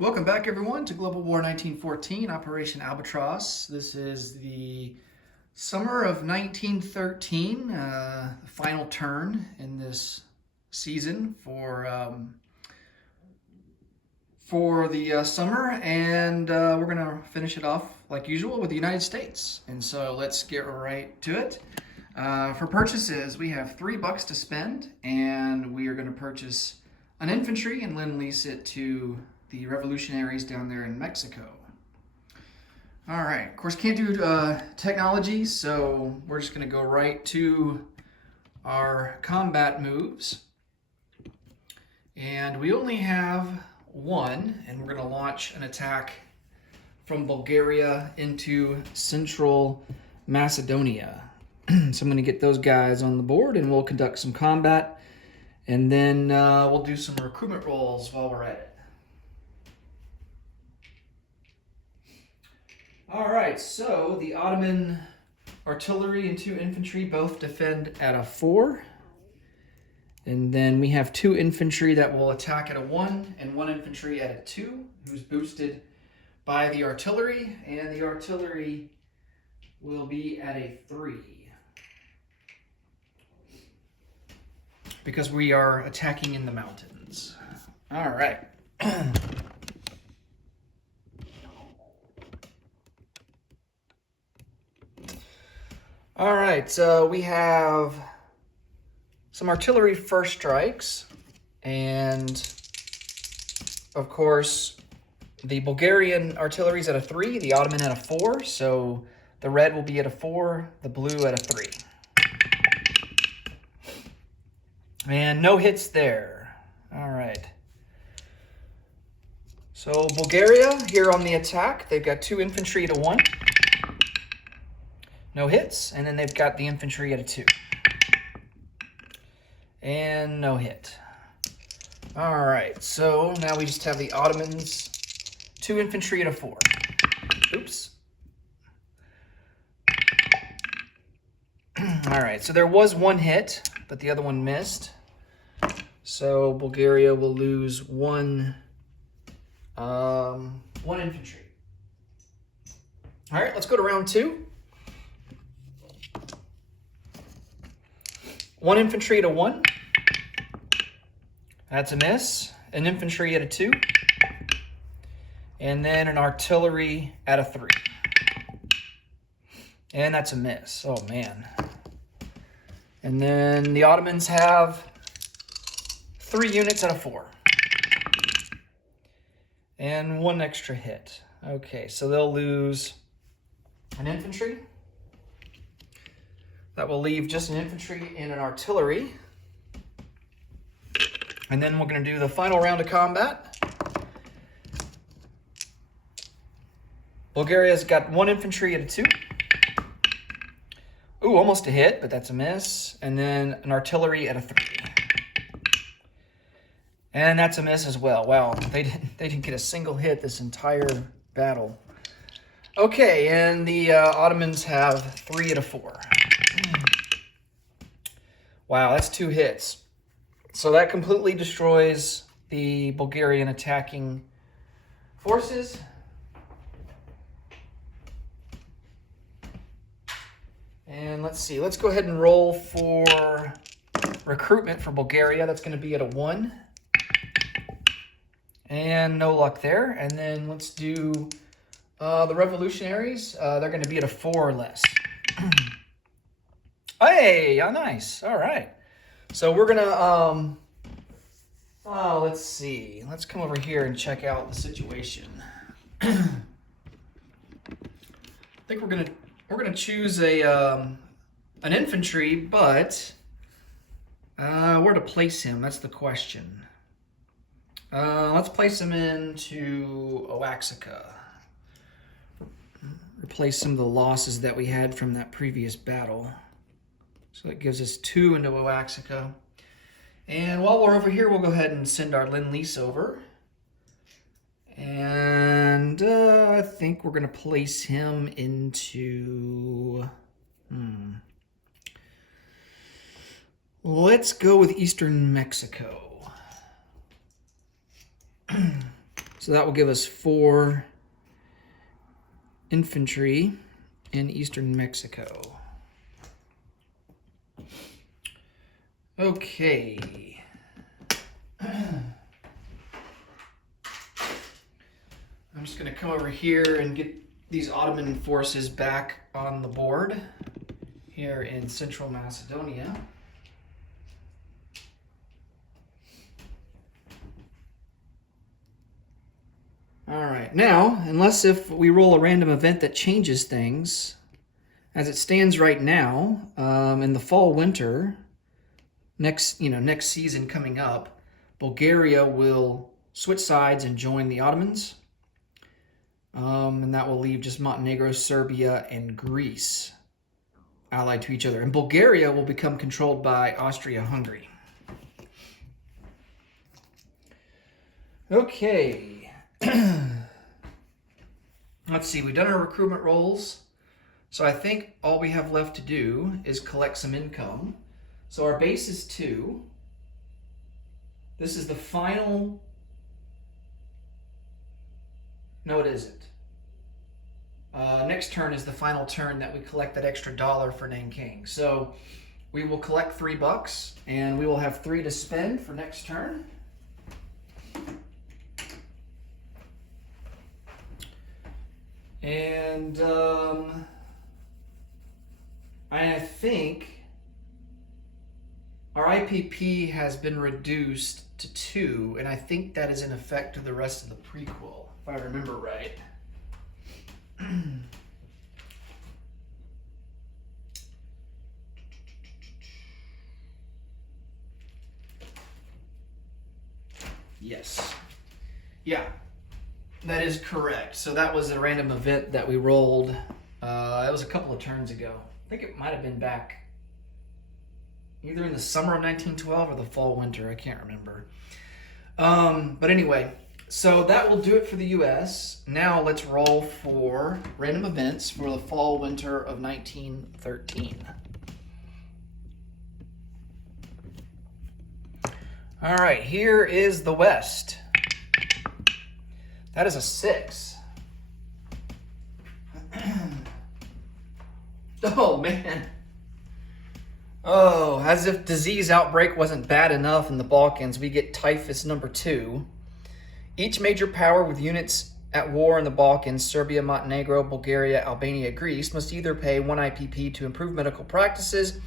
Welcome back, everyone, to Global War 1914, Operation Albatross. This is the summer of 1913, the final turn in this season for the summer, and we're going to finish it off like usual with the United States. And so let's get right to it. For purchases, we have $3 to spend, and we are going to purchase an infantry and lend lease it to the revolutionaries down there in Mexico. All right, of course, can't do technology, so we're just going to go right to our combat moves. And we only have one, and we're going to launch an attack from Bulgaria into central Macedonia. So I'm going to get those guys on the board, and we'll conduct some combat, and then we'll do some recruitment rolls while we're at it. All right, so the Ottoman artillery and 2 infantry both defend at a 4. And then we have 2 infantry that will attack at a 1 and 1 infantry at a 2, who's boosted by the artillery, and the artillery will be at a 3. Because we are attacking in the mountains. All right. All right, so we have some artillery first strikes, and of course, the Bulgarian artillery is at a 3, the Ottoman at a 4, so the red will be at a 4, the blue at a 3. And no hits there. All right. So Bulgaria here on the attack, they've got 2 infantry at a 1. No hits, and then they've got the infantry at a 2. And no hit. All right, so now we just have the Ottomans, 2 infantry at a 4. Oops. All right, so there was 1 hit, but the other one missed. So Bulgaria will lose 1 infantry. All right, let's go to round 2. 1 infantry at a 1. That's a miss. An infantry at a 2. And then an artillery at a 3. And that's a miss. Oh, man. And then the Ottomans have 3 units at a 4. And 1 extra hit. Okay, so they'll lose an infantry. That will leave just an infantry and an artillery. And then we're going to do the final round of combat. Bulgaria's got 1 infantry at a 2. Ooh, almost a hit, but that's a miss. And then an artillery at a 3. And that's a miss as well. Wow, they didn't get a single hit this entire battle. Okay, and the Ottomans have 3 at a 4. Wow, that's 2 hits. So that completely destroys the Bulgarian attacking forces. And let's see, let's go ahead and roll for recruitment for Bulgaria. That's going to be at a 1. And no luck there. And then let's do the revolutionaries. They're going to be at a 4 or less. Hey, nice. All right. So we're going to, let's see. Let's come over here and check out the situation. I think we're going to choose an infantry, but where to place him? That's the question. Let's place him into Oaxaca. Replace some of the losses that we had from that previous battle. So that gives us 2 into Oaxaca. And while we're over here, we'll go ahead and send our Lend-Lease over. And I think we're going to place him into... Let's go with Eastern Mexico. So that will give us 4 infantry in eastern Mexico. Okay. I'm just going to come over here and get these Ottoman forces back on the board here in Central Macedonia. All right, now, unless if we roll a random event that changes things, as it stands right now, in the fall-winter, next season coming up, Bulgaria will switch sides and join the Ottomans, and that will leave just Montenegro, Serbia, and Greece allied to each other. And Bulgaria will become controlled by Austria-Hungary. Okay. Let's see, we've done our recruitment rolls. So I think all we have left to do is collect some income. So our base is 2. This is the final. No, it isn't. Next turn is the final turn that we collect that extra $1 for Nanking. So we will collect $3 and we will have 3 to spend for next turn. And I think our IPP has been reduced to 2, and I think that is in effect to the rest of the prequel, if I remember right. Yes. Yeah. That is correct. So that was a random event that we rolled. It was a couple of turns ago. I think it might have been back either in the summer of 1912 or the fall-winter. I can't remember. But anyway, so that will do it for the U.S. Now let's roll for random events for the fall-winter of 1913. All right, here is the West. That is a 6. Oh, man. Oh, as if disease outbreak wasn't bad enough in the Balkans, we get typhus number 2. Each major power with units at war in the Balkans, Serbia, Montenegro, Bulgaria, Albania, Greece, must either pay 1 IPP to improve medical practices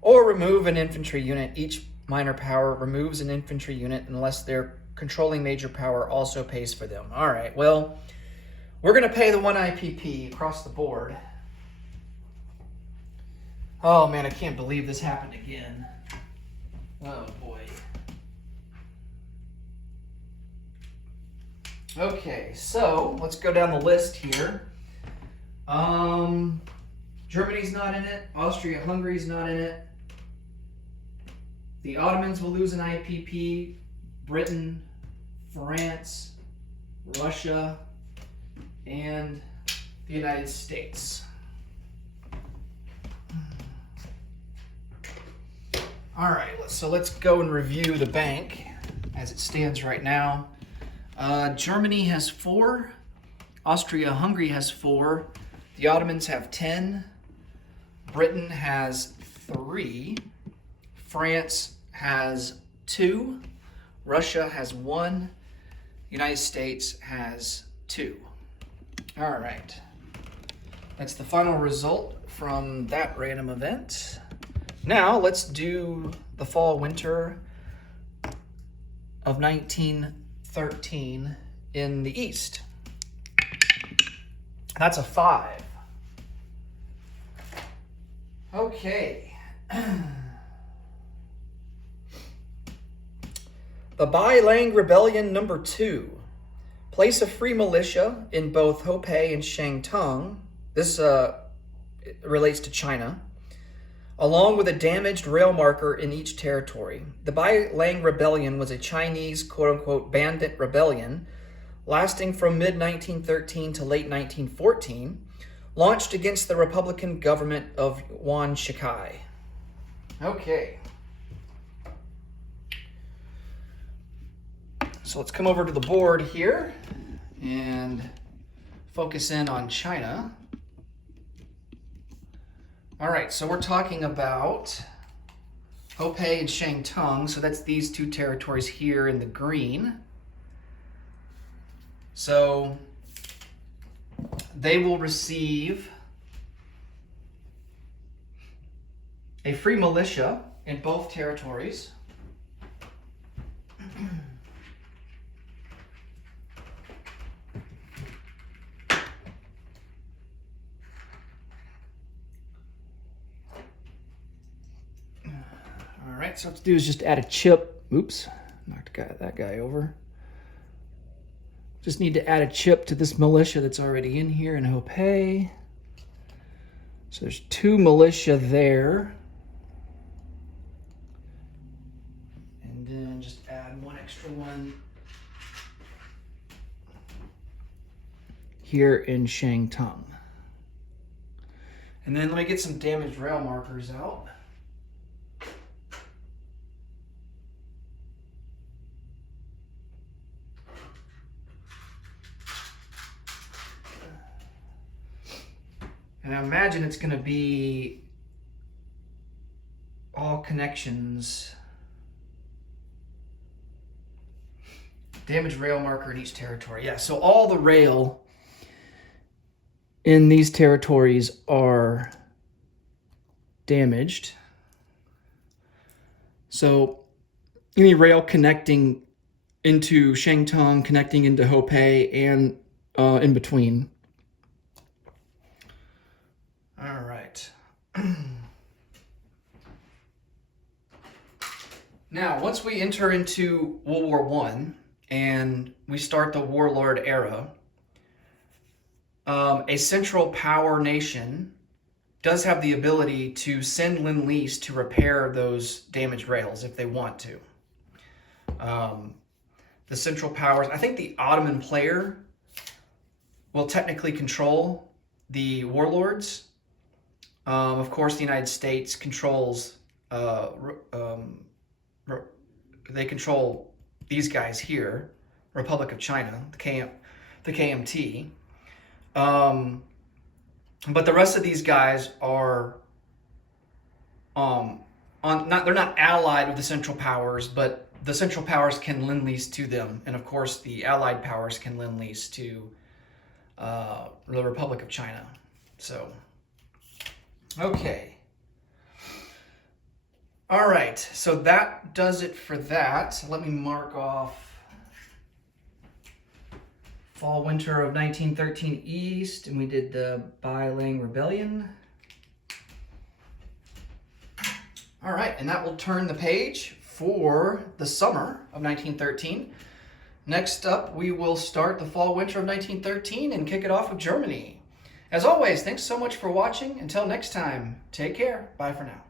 or remove an infantry unit. Each minor power removes an infantry unit unless their controlling major power also pays for them. All right, well, we're going to pay the 1 IPP across the board. Oh, man, I can't believe this happened again. Oh, boy. Okay, so let's go down the list here. Germany's not in it. Austria-Hungary's not in it. The Ottomans will lose an IPP. Britain, France, Russia, and the United States. All right, so let's go and review the bank as it stands right now. Germany has 4. Austria-Hungary has 4. The Ottomans have 10. Britain has 3. France has 2. Russia has 1. United States has 2. All right. That's the final result from that random event. Now let's do the fall-winter of 1913 in the East. That's a 5. Okay. The Bai Lang Rebellion number 2. Place a free militia in both Hopei and Shantung. This relates to China. Along with a damaged rail marker in each territory. The Bai Lang Rebellion was a Chinese quote-unquote bandit rebellion lasting from mid-1913 to late 1914, launched against the Republican government of Yuan Shikai. Okay. So let's come over to the board here and focus in on China. All right, so we're talking about Hopei and Shantung. So that's these two territories here in the green. So they will receive a free militia in both territories. All right, so what to do is just add a chip. Oops, knocked that guy over. Just need to add a chip to this militia that's already in here in Hopei. So there's 2 militia there. And then just add 1 extra one here in Shantung. And then let me get some damaged rail markers out. And I imagine it's going to be all connections. Damaged rail marker in each territory. Yeah, so all the rail in these territories are damaged. So any rail connecting into Shantung, connecting into Hopei, and in between. All right. Now, once we enter into World War I and we start the warlord era, a central power nation does have the ability to send Lend-Lease to repair those damaged rails if they want to. The central powers, I think the Ottoman player will technically control the warlords. Of course, the United States controls, they control these guys here, Republic of China, the KMT. But the rest of these guys are they're not allied with the Central Powers, but the Central Powers can lend-lease to them, and of course the Allied powers can lend-lease to the Republic of China. So, okay. All right, so that does it for that. Let me mark off Fall Winter of 1913 East, and we did the Bai Lang Rebellion. All right, and that will turn the page for the summer of 1913. Next up, we will start the Fall Winter of 1913 and kick it off with Germany. As always, thanks so much for watching. Until next time, take care. Bye for now.